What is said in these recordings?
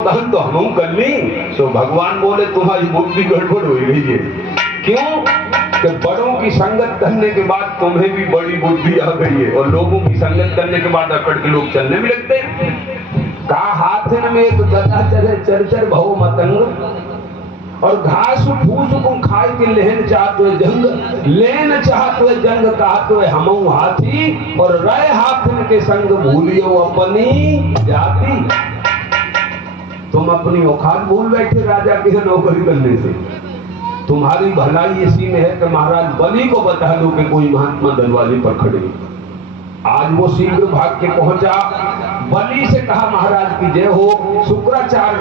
दान तो हम कर ली। सो भगवान बोले तुम्हारी बुद्धि गड़बड़ हो गई है। क्यों कि बड़ों की संगत करने के बाद तुम्हें भी बड़ी बुद्धि आ गई है, और लोगों की संगत करने के बाद अकड़ के लोग चलने भी लगते हैं। कहा हाथ में एक गदा चले चरचर भव मतंग, और घास फूस को खाए के लेन चाहते जंग, लेन चाहते जंग कहते हमऊ हाथी, और रहे हाथन के संग भूलियो अपनी जाति। तुम अपनी औकात भूल बैठे राजा की नौकरी करने से। तुम्हारी भलाई इसी में है कि महाराज बलि को बता लो कि कोई महात्मा दरवाजे पर खड़े। आज वो शीघ्र भाग के पहुंचा, बलि से कहा महाराज की जय हो। शुक्राचार्य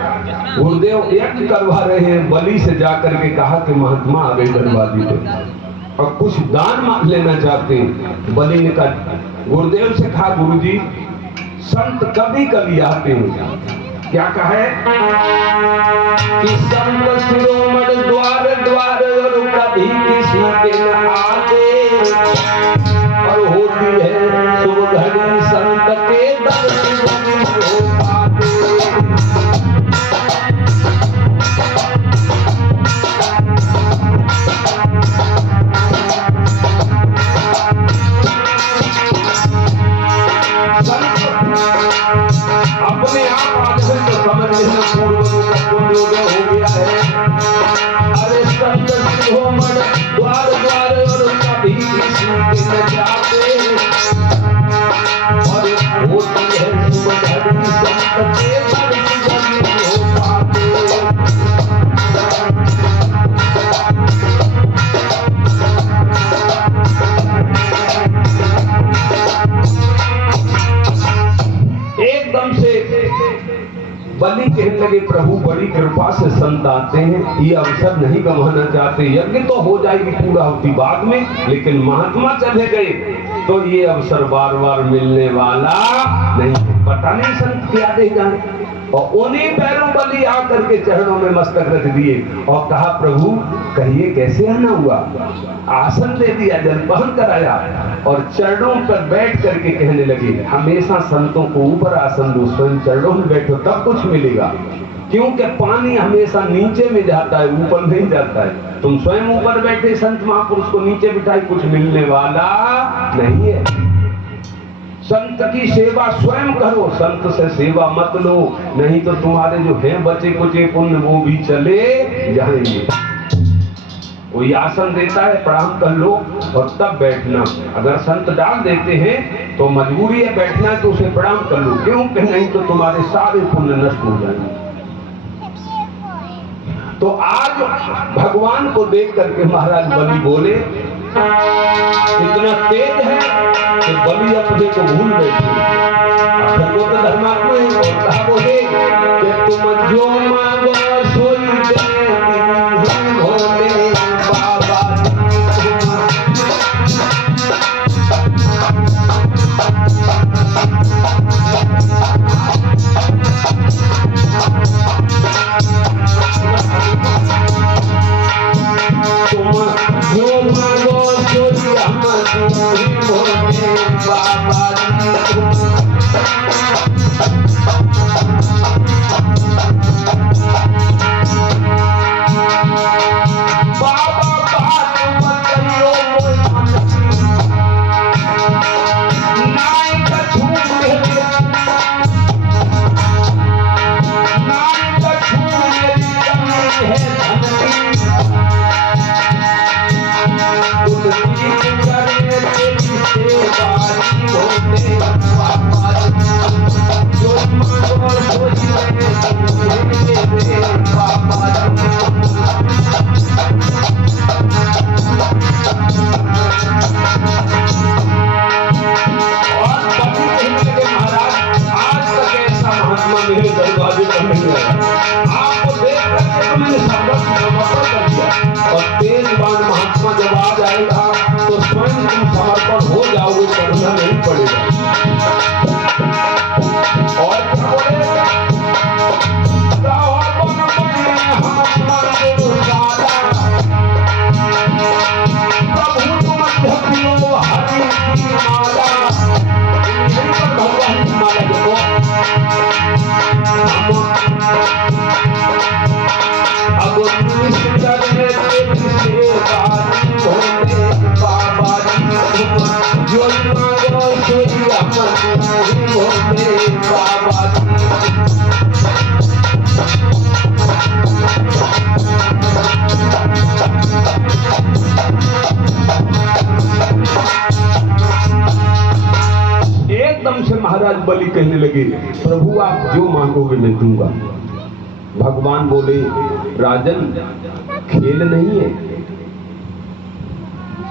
गुरुदेव यज्ञ करवा रहे हैं, बलि से जाकर के कहा कि महात्मा आ गए दरवाजे पे और कुछ दान मांग लेना चाहते हैं। बलि ने कहा, गुरुदेव से कहा गुरुजी संत कभी कभी आते हैं। क्या कहे कि संत शिरोमणि द्वार द्वार और कभी किसी के न आते, और होती है शुभ घड़ी संत के दर्शन हो पाते। अपने आप आदमी तो समझ लेना पूर्व हो गया है। अरे संत शिरोमणि द्वार द्वार और कभी किसी के न जाते, और होती है शुभ घड़ी संत के दर्शन हो पाते। एकदम से बलि कहने लगे प्रभु बड़ी कृपा से संत आते हैं, ये अवसर नहीं गंवाना चाहते। यज्ञ तो हो जाएगी पूरा होती बाद में, लेकिन महात्मा चले गए तो ये अवसर बार बार मिलने वाला नहीं। पता नहीं संत क्या दे जाए। और उन्हीं पैरों बलि आकर के चरणों में मस्तक रख दिए और कहा प्रभु कहिए कैसे आना हुआ। आसन दे दिया, जलपान कराया और चरणों पर बैठ करके कहने लगे हमेशा संतों को ऊपर आसन दो, स्वयं चरणों में बैठो तब कुछ मिलेगा। क्योंकि पानी हमेशा नीचे में जाता है, ऊपर नहीं जाता है। तुम स्वयं ऊपर बैठे संत महापुरुष को नीचे बिठाए, कुछ मिलने वाला नहीं है। संत की सेवा स्वयं करो, संत से सेवा मत लो, नहीं तो तुम्हारे जो है बचे कुचे पुण्य वो भी चले जाएंगे। कोई आसन देता है प्रणाम कर लो और तब बैठना। अगर संत डाल देते हैं तो मजबूरी है बैठना, तो उसे प्रणाम कर लो, क्योंकि नहीं तो तुम्हारे सारे पुण्य नष्ट हो जाएंगे। तो आज भगवान को देख करके महाराज बलि बोले इतना तेज है कि बलि अपने को भूल बैठे। फिर वो तो धर्मात्मा है और कहा बोले कि तुम जो मांगो सोई देंगे भोले बाबा। तुम जो मांगो सोई हम भोले बाबा। महात्मा जब आ जाएगा तो स्वयं तुम समर्पण हो जाओगे, करना नहीं पड़ेगा। और प्रभु तुम अध्यक्ष हरि की माला, भगवान की माला देखो कहने लगे प्रभु आप जो मांगोगे मैं दूंगा। भगवान बोले राजन खेल नहीं है,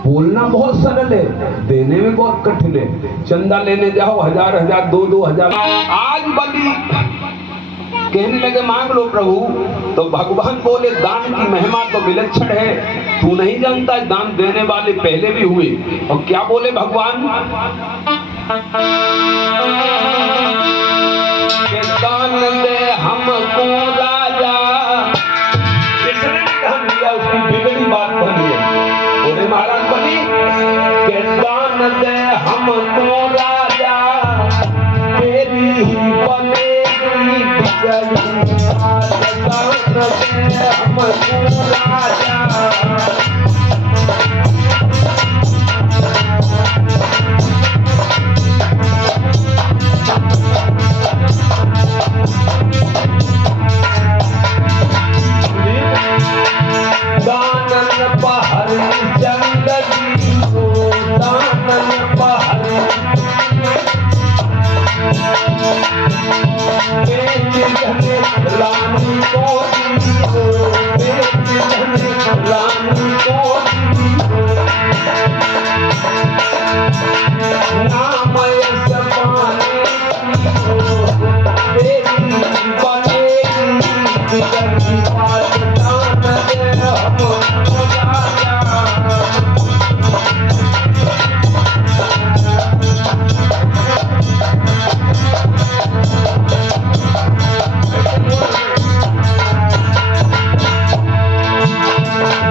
बोलना बहुत सरल है, देने में बहुत कठिन है। चंदा लेने जाओ 1000 2,000 आज बलि कहने लगे मांग लो प्रभु। तो भगवान बोले दान की महिमा तो विलक्षण है, तू नहीं जानता दान देने वाले पहले भी हुए। और क्या बोले भगवान कि दान दे हमको राजा, जिसने दान दिया उसकी बिगड़ी बात बनी है। बोले महाराज बनी कि दान दे हमको राजा, तेरी ही बनेगी बिगड़ी बात। दान दे हमको राजा, दानन पहर चंदगी हो, दानन पहर रानी को दी हो, रानी को दी हो, नाम यश पाने हो, तेरी बनेगी बिगड़ी बात। दान दे हमको राजा,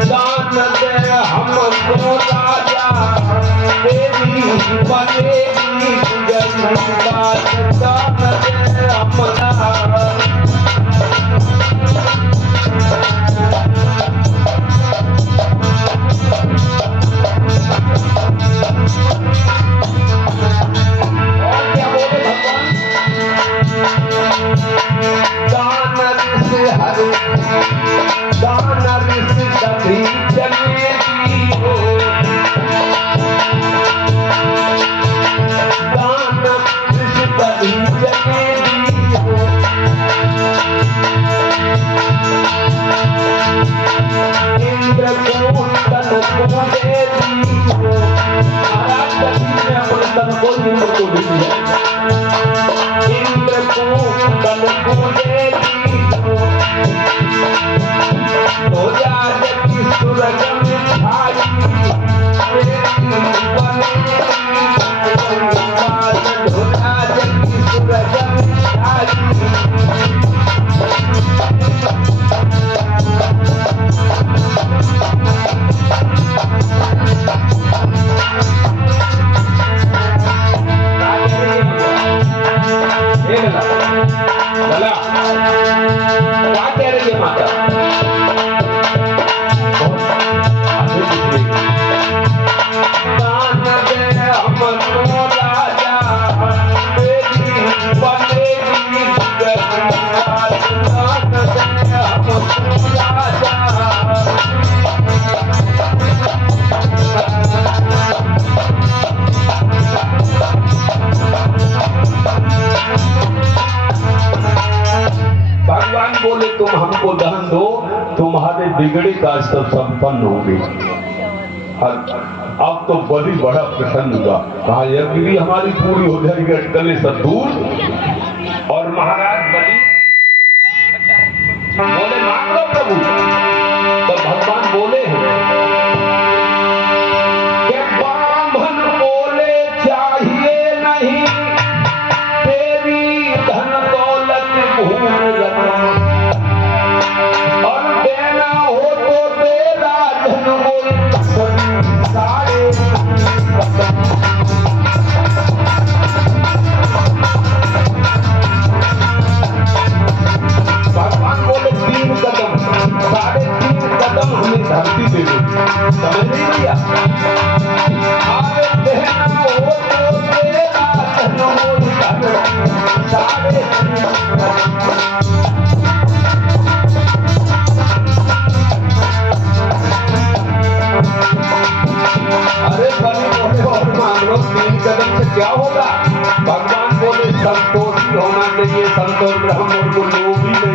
दान दे हमको राजा, तेरी बनेगी बिगड़ी बात। दान दे हमको बिगड़ी का सब संपन्न हो गई। अब तो बड़ी बड़ा प्रसन्न हुआ, कहा यज्ञ भी हमारी पूरी हो जाएगी, अटकलें सब दूर। और महाराज बलि बोले मांग लो प्रभु। तो भगवान बोले कि ब्राह्मण बोले चाहिए नहीं तेरी धन दौलत भूमि रत्न,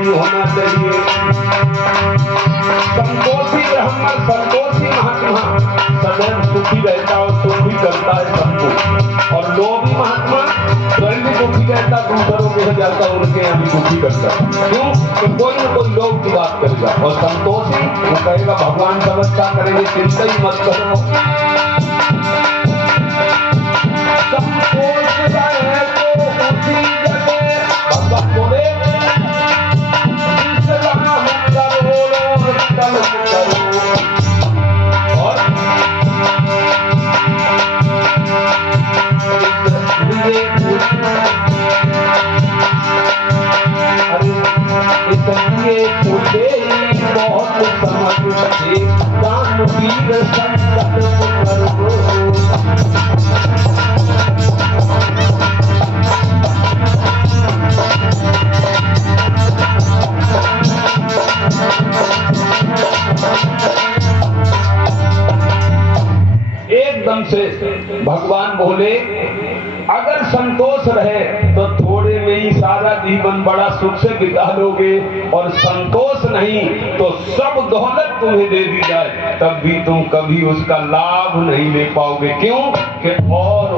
होना चाहिए। संतोषी ब्राह्मण, संतोषी महात्मा सदैव सुखी रहता और सुख भी करता है सबको, और लोभी महात्मा स्वयं भी दुखी रहता, दूसरों के जाता उनके यहाँ भी दुखी करता। क्यों? तो कोई न कोई लोग की बात करेगा। और संतोषी वो कहेगा भगवान समझता करेंगे, चिंता ही मत करो। संतोष रहे तो उसी जगह भगवान बोले बहुत समझ दान वीर संकट करो। एकदम से भगवान बोले अगर संतोष रहे तो थोड़े में ही सारा जीवन बड़ा सुख से बिता लोगे, और संतोष नहीं तो सब दौलत तुम्हें दे दी जाए तब भी तुम कभी उसका लाभ नहीं ले पाओगे। क्यों? कि और